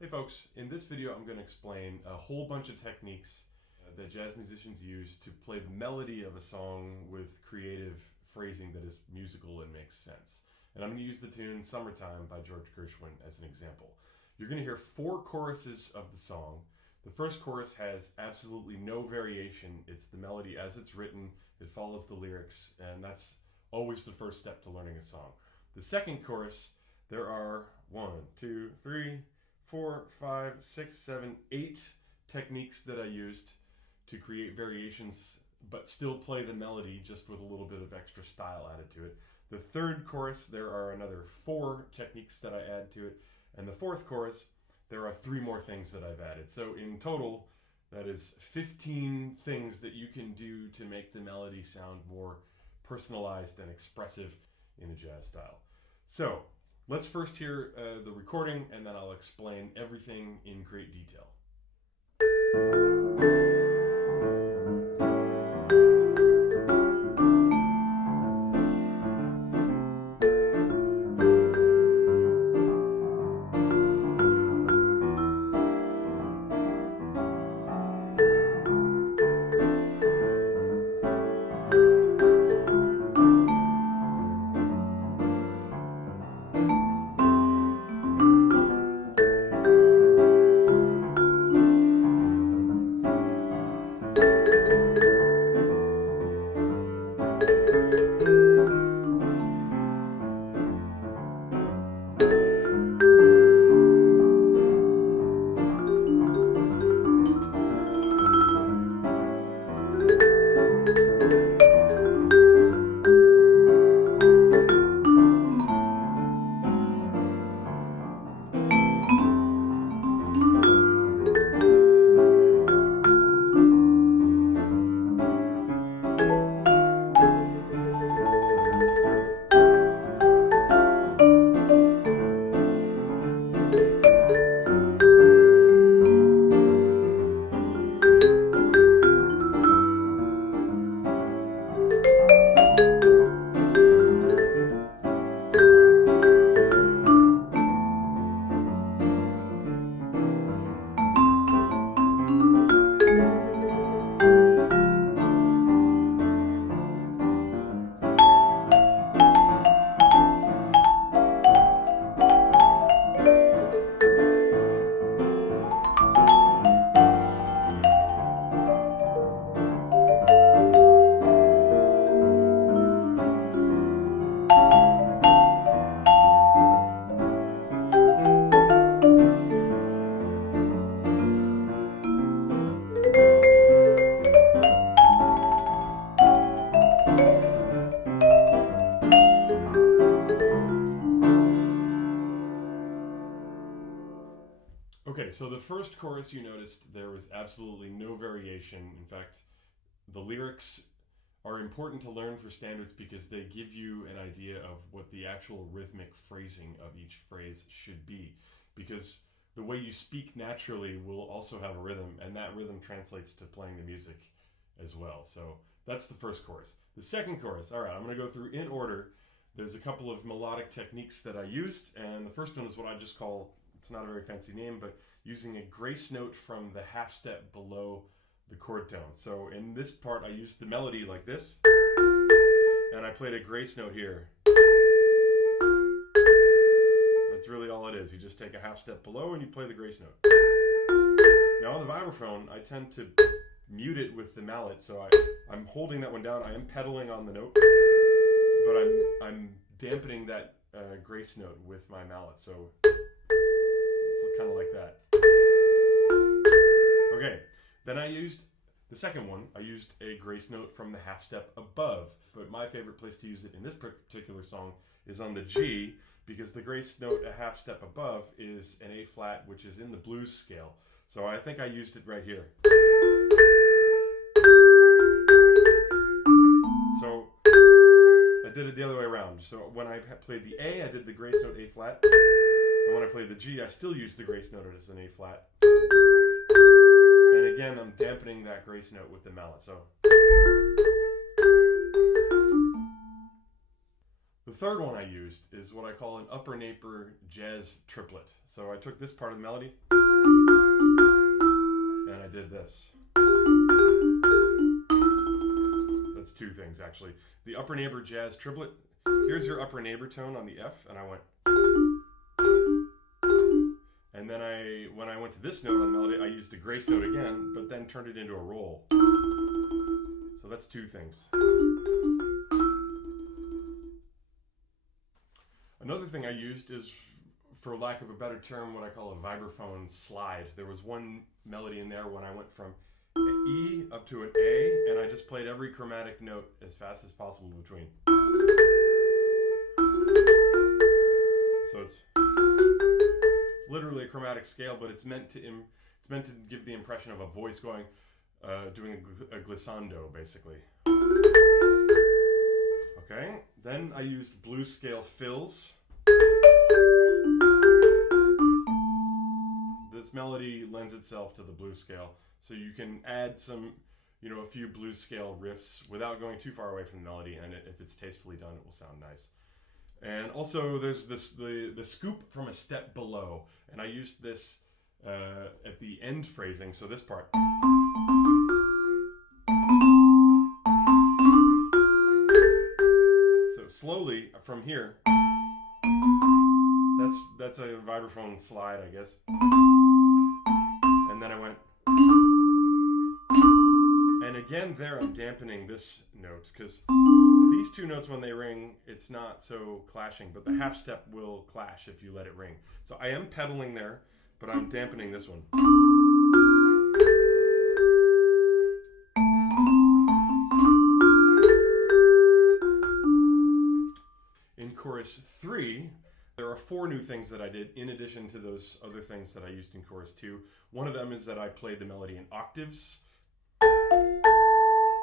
Hey folks, in this video I'm going to explain a whole bunch of techniques that jazz musicians use to play the melody of a song with creative phrasing that is musical and makes sense. And I'm going to use the tune Summertime by George Gershwin as an example. You're going to hear 4 choruses of the song. The first chorus has absolutely no variation. It's the melody as it's written, it follows the lyrics, and that's always the first step to learning a song. The second chorus, there are 1, 2, 3, 4, 5, 6, 7, 8 techniques that I used to create variations but still play the melody just with a little bit of extra style added to it. The third chorus, there are another 4 techniques that I add to it. And the fourth chorus, there are 3 more things that I've added. So in total, that is 15 things that you can do to make the melody sound more personalized and expressive in a jazz style. So let's first hear the recording, and then I'll explain everything in great detail. Okay, so the first chorus, you noticed there was absolutely no variation. In fact, the lyrics are important to learn for standards because they give you an idea of what the actual rhythmic phrasing of each phrase should be. Because the way you speak naturally will also have a rhythm, and that rhythm translates to playing the music as well. So that's the first chorus. The second chorus, all right, I'm going to go through in order. There's a couple of melodic techniques that I used, and the first one is what I just call, it's not a very fancy name, but using a grace note from the half step below the chord tone. So in this part, I used the melody like this, and I played a grace note here. That's really all it is. You just take a half step below and you play the grace note. Now on the vibraphone, I tend to mute it with the mallet, so I'm holding that one down. I am pedaling on the note, but I'm dampening that grace note with my mallet. So it's kind of like that. Okay, then I used the second one. I used a grace note from the half step above, but my favorite place to use it in this particular song is on the G, because the grace note a half step above is an A flat, which is in the blues scale. So I think I used it right here. So I did it the other way around. So when I played the A, I did the grace note A flat. And when I played the G, I still used the grace note as an A flat. And again, I'm dampening that grace note with the mallet. So The third one I used is what I call an upper naper jazz triplet. So I took this part of the melody and I did this. That's two things actually. The upper neighbor jazz triplet, here's your upper neighbor tone on the F, and I went. And then when I went to this note on the melody, I used the grace note again, but then turned it into a roll. So that's two things. Another thing I used is, for lack of a better term, what I call a vibraphone slide. There was one melody in there when I went from E up to an A, and I just played every chromatic note as fast as possible between. So it's literally a chromatic scale, but it's meant to give the impression of a voice going, doing a glissando, basically. Okay, then I used blues scale fills. This melody lends itself to the blues scale, so you can add some, a few blues scale riffs without going too far away from the melody, and if it's tastefully done, it will sound nice. And also there's the scoop from a step below, and I used this at the end phrasing, so this part. So slowly from here, that's a vibraphone slide, I guess. And then I went, and again there I'm dampening this note, because these two notes, when they ring, it's not so clashing, but the half step will clash if you let it ring. So I am pedaling there, but I'm dampening this one. In chorus 3, there are 4 new things that I did in addition to those other things that I used in chorus 2. One of them is that I played the melody in octaves,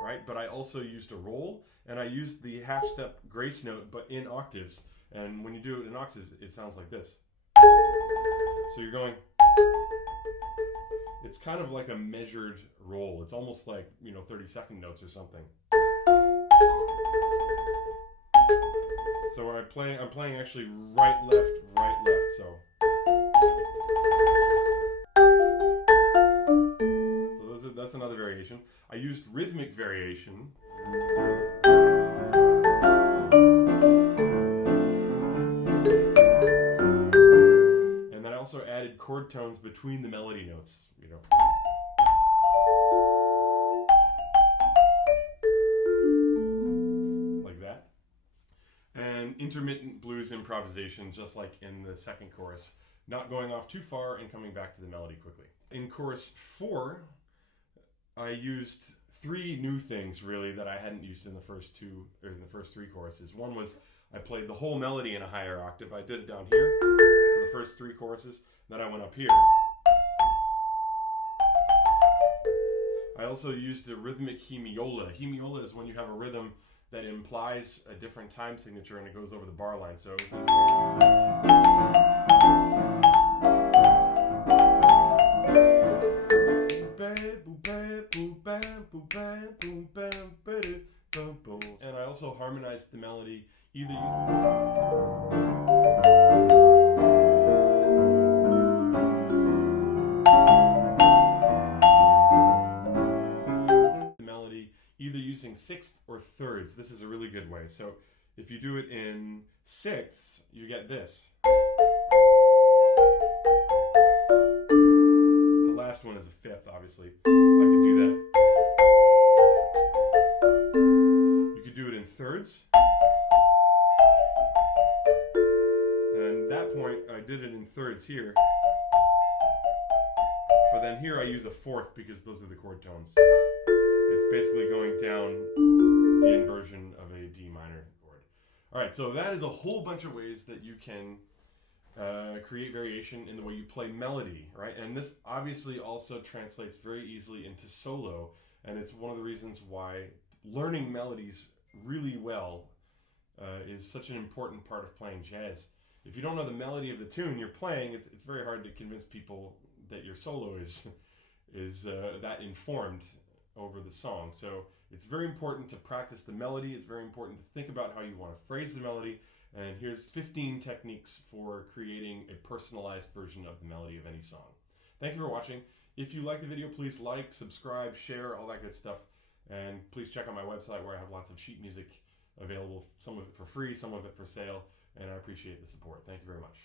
right? But I also used a roll, and I used the half step grace note, but in octaves. And when you do it in octaves, it sounds like this. So you're going, it's kind of like a measured roll. It's almost like, 30-second notes or something. So I'm playing actually right, left, so. So that's another variation. I used rhythmic variation. And then I also added chord tones between the melody notes, like that. And intermittent blues improvisation, just like in the second chorus, not going off too far and coming back to the melody quickly. In chorus 4, I used 3 new things really that I hadn't used in the first 3 choruses. One was I played the whole melody in a higher octave. I did it down here for the first 3 choruses. Then I went up here. I also used a rhythmic hemiola. Hemiola is when you have a rhythm that implies a different time signature and it goes over the bar line. So it was and I also harmonized the melody either using using sixths or thirds. This is a really good way. So if you do it in sixths, you get this. The last one is a fifth, obviously. I could do that. You could do it in thirds. And at that point, I did it in thirds here. But then here I use a fourth because those are the chord tones. It's basically going down the inversion of a D minor chord. All right, so that is a whole bunch of ways that you can create variation in the way you play melody, right? And this obviously also translates very easily into solo, and it's one of the reasons why learning melodies really well is such an important part of playing jazz. If you don't know the melody of the tune you're playing, it's very hard to convince people that your solo is that informed over the song. So it's very important to practice the melody. It's very important to think about how you want to phrase the melody, And here's 15 techniques for creating a personalized version of the melody of any song. Thank you for watching. If you like the video, please like, subscribe, share, all that good stuff. And please check out my website where I have lots of sheet music available, some of it for free, some of it for sale, and I appreciate the support. Thank you very much.